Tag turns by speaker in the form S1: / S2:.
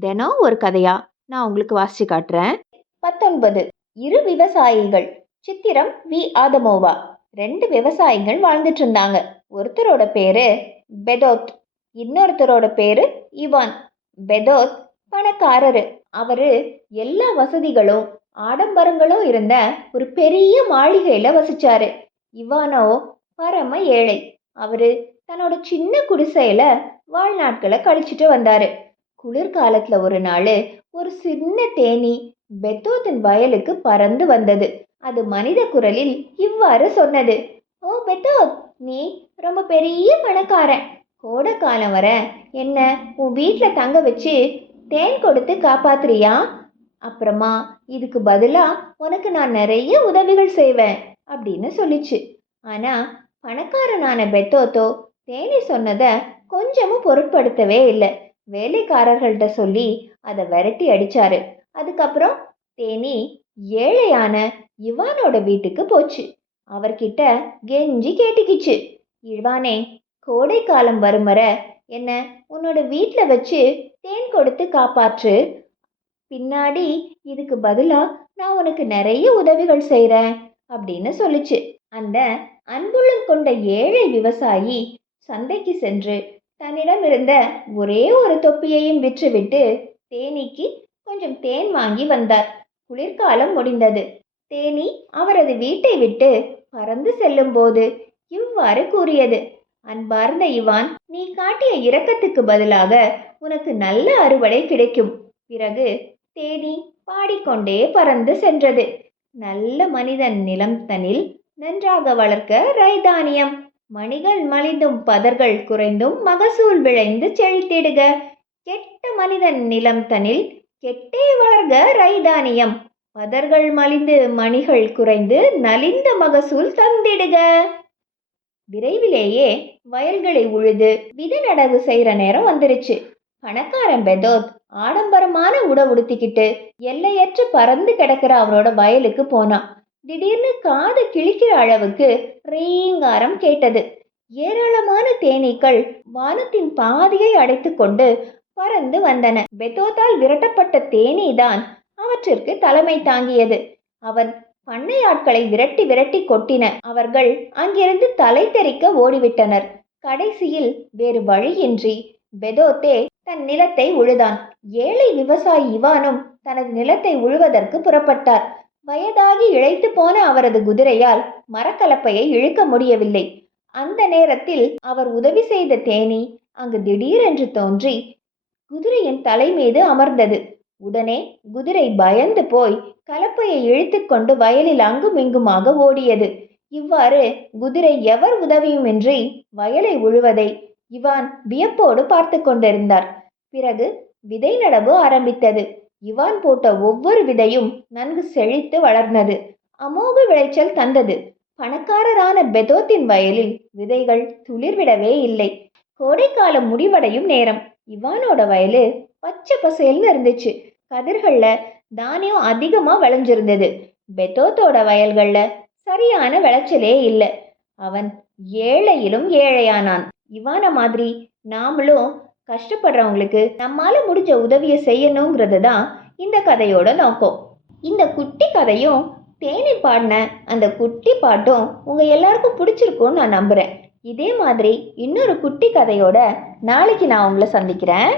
S1: தினம் ஒரு கதையா? நான் உங்களுக்கு வாசிச்சு காட்டுறேன். பத்தொன்பது. இரு விவசாயிகள். சித்திரம் வி. ஆதமோவா. ரெண்டு விவசாயிகள் வாழ்ந்துட்டு இருந்தாங்க. ஒருத்தரோட பேரு பெதோத். இன்னொருத்தரோட பேரு இவான். பெதோத் பணக்காரரு. அவரு எல்லா வசதிகளும் ஆடம்பரங்களும் இருந்த ஒரு பெரிய மாளிகையில வசிச்சாரு. இவானோ பரம ஏழை. அவரு தன்னோட சின்ன குடிசையில வாழ்நாட்களை கழிச்சிட்டு வந்தாரு. குளிர்காலத்துல ஒரு நாள் ஒரு சின்ன தேனி பெத்தோத்தின் வயலுக்கு பறந்து வந்தது. அது மனித குரலில் இவ்வாறு சொன்னது. ஓ பெத்தோத் நீ ரொம்ப பெரிய பணக்காரன். கோடை காலம் வர என்ன உன் வீட்டில் தங்க வச்சு தேன் கொடுத்து காப்பாத்துறியா? அப்புறமா இதுக்கு பதிலா உனக்கு நான் நிறைய உதவிகள் செய்வேன் அப்படின்னு சொல்லிச்சு. ஆனா பணக்காரனான பெத்தோத்தோ தேனி சொன்னதை கொஞ்சமும் பொருட்படுத்தவே இல்லை. வேலைக்காரர்கள்ட்ட சொல்லி அதை விரட்டி அடிச்சாரு. அதுக்கப்புறம் தேனி ஏழையான இவானோட வீட்டுக்கு போச்சு. அவர்கிட்ட கெஞ்சி கேட்டுக்கிச்சு. இவானே கோடை காலம் வரும் வர என்ன உன்னோட வீட்டில் வச்சு தேன் கொடுத்து காப்பாற்று. பின்னாடி இதுக்கு பதிலா நான் உனக்கு நிறைய உதவிகள் செய்கிறேன் அப்படின்னு சொல்லுச்சு. அந்த அன்புள்ளம் கொண்ட ஏழை விவசாயி சந்தைக்கு சென்று தன்னிடம் இருந்த ஒரே ஒரு தொப்பியையும் விற்றுவிட்டு தேனீக்கு கொஞ்சம் தேன் வாங்கி வந்தார். குளிர்காலம் முடிந்தது. தேனி அவரது வீட்டை விட்டு பறந்து செல்லும்போது இவ்வாறு கூறியது. அன்பார்ந்த இவான் நீ காட்டிய இரக்கத்துக்கு பதிலாக உனக்கு நல்ல அறுவடை கிடைக்கும். பிறகு தேனி பாடிக்கொண்டே பறந்து சென்றது. நல்ல மனிதன் நிலம் தனில் நன்றாக வளர்க்க ரைதானியம் மணிகள் மலிந்தும் பதர்கள் குறைந்தும் மகசூல் விளைந்து செழித்திடுக. கெட்ட மனிதன் நிலம் தனில் கெட்டே வளர்க ரைதானியம். பதர்கள் மலிந்து மணிகள் குறைந்து நலிந்த மகசூல் தந்திடுக. விரைவிலேயே வயல்களை உழுது வித நடவு நேரம் வந்துருச்சு. பணக்காரன் பெதோத் ஆடம்பரமான உடை உடுத்திக்கிட்டு எல்லையற்ற பறந்து கிடக்கிற அவனோட வயலுக்கு போனான். திடீர்னு காது கிழிக்கிற அளவுக்கு ரீங்காரம் கேட்டது. ஏராளமான தேனீக்கள் வானத்தின் பாதியை அடைத்து கொண்டு பறந்து வந்தன. பெத்தோத்தால் விரட்டப்பட்ட தேனீதான் அவற்றிற்கு தலைமை தாங்கியது. அவன் பண்ணை ஆட்களை விரட்டி விரட்டி கொட்டின. அவர்கள் அங்கிருந்து தலை தெறிக்க ஓடிவிட்டனர். கடைசியில் வேறு வழியின்றி பெதோத்தே தன் நிலத்தை உழுதான். ஏழை விவசாயி இவானும் தனது நிலத்தை உழுவதற்கு புறப்பட்டார். வயதாகி இழைத்து போன அவரது குதிரையால் மரக்கலப்பையை இழுக்க முடியவில்லை. அந்த நேரத்தில் அவர் உதவி செய்த தேனி அங்கு திடீரென்று தோன்றி குதிரையின் தலை மீது அமர்ந்தது. உடனே குதிரை பயந்து போய் கலப்பையை இழுத்துக்கொண்டு வயலில் அங்கும் இங்குமாக ஓடியது. இவ்வாறு குதிரை எவர் உதவியுமின்றி வயலை உழுவதை இவான் வியப்போடு பார்த்து கொண்டிருந்தார். பிறகு விதை நடவு ஆரம்பித்தது. இவான் போட்ட ஒவ்வொரு விதையும் நன்கு செழித்து வளர்ந்தது. அமோக விளைச்சல் தந்தது. பணக்காரரான பெதோத்தின் வயலில் விதைகள் துளிர்விடவே இல்லை. கோடைக்காலம் முடிவடையும் நேரம். இவானோட வயலு பச்சை பசேல்னு இருந்துச்சு. கதிர்கள்ல தானியம் அதிகமா விளைஞ்சிருந்தது. பெத்தோத்தோட வயல்கள்ல சரியான விளைச்சலே இல்லை. அவன் ஏழையிலும் ஏழையானான். இவான மாதிரி நாமளும் கஷ்டப்படுறவங்களுக்கு நம்மால முடிஞ்ச உதவியை செய்யணுங்கிறது தான் இந்த கதையோட நோக்கம். இந்த குட்டி கதையும் தேனி பாடின அந்த குட்டி பாட்டும் உங்கள் எல்லாருக்கும் பிடிச்சிருக்கும்னு நான் நம்புகிறேன் இதே மாதிரி இன்னொரு குட்டி கதையோட நாளைக்கு நான் உங்களை சந்திக்கிறேன்.